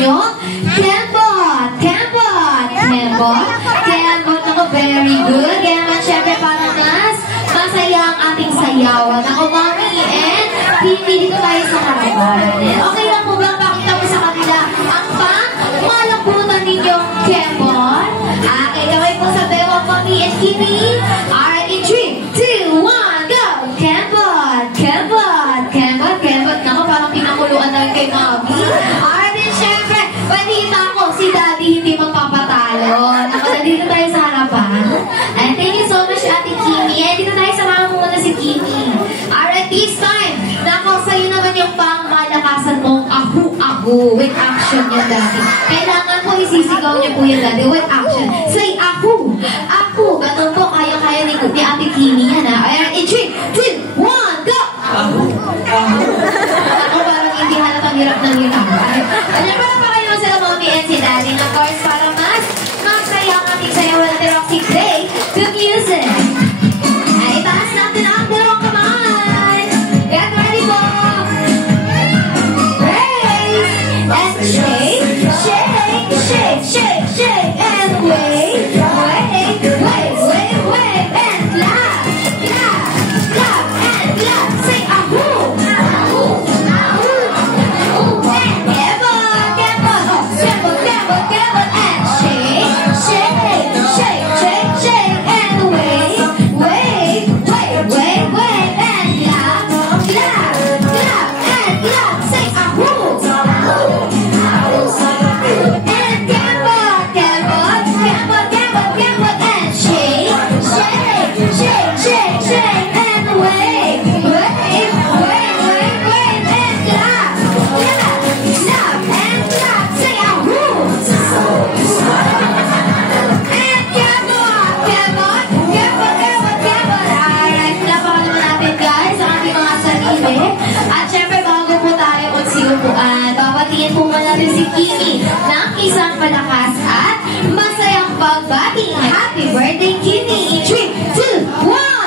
nyo? Kembot! Kembot! Kembot! Kembot! Ako, very good. Kaya naman, syempre, para mas masaya ang ating sayawan. Ako, Mami, and hindi dito tayo sa harapan. Okay lang po ba? Pakita mo sa kanila ang malaputan ninyong Kembot. Okay, gawin po sa Bewang Mami and Kimi. Alright, in 3, 2, 1, go! Kembot! Kembot! Kembot! Kembot! Naku, parang pinakuluan na rin kay Mami. Alright, and syempre, balita ko, si Daddy hindi magpapatalo. Naku, nandito tayo sa harapan. And thank you so much, Ate Kimi. And dito tayo sama muna si Kimi. Alright, this time, naku, sa'yo naman yung pangmalakasan mong ahu-ahu with action niya, Daddy. Kailangan po isisigaw niyo po yung Daddy with action. Say, ahu! Ahu! Ganun po, kaya-kaya ni Ate Kimi yan, ha? Alright, in 3, 2, 1, go! Ahu! Ahu! Ako parang hindi halatang hirap ng hirap. Alam mo pa kayo sila, Mommy and si Daddy. Of course, para mas masaya ang ating sayawan natin, Roxy, play the music. Ay, itaas natin ang dalawang kamay. Get ready po! Raise and shake, shake, shake, shake, shake, and wave, wave, wave, wave, wave, and clap, clap, clap, and clap. Say ahoo, ahoo, ahoo, ahoo, and kembot, kembot, oh, kembot, kembot, kembot, and shake, shake, shake, shake, shake, and wave, wave, wave, wave, wave, and clap, clap, clap, and clap. Say ahoo, ahoo, ahoo, and kembot, kembot, kembot, kembot, kembot, and shake, shake, shake, shake, shake, and wave, wave, wave, wave, wave, and clap, clap, clap, and clap. Say ahoo, and kembot, kembot, kembot, kembot, kembot. Alright, napakan naman natin, guys, ang ating mga sarili. At syempre, bago po tayo magsiupuan, babatiin po muna natin si Kimi ng isang malakas at masayang pagbati. Happy birthday, Kimi! In 3, 2, 1!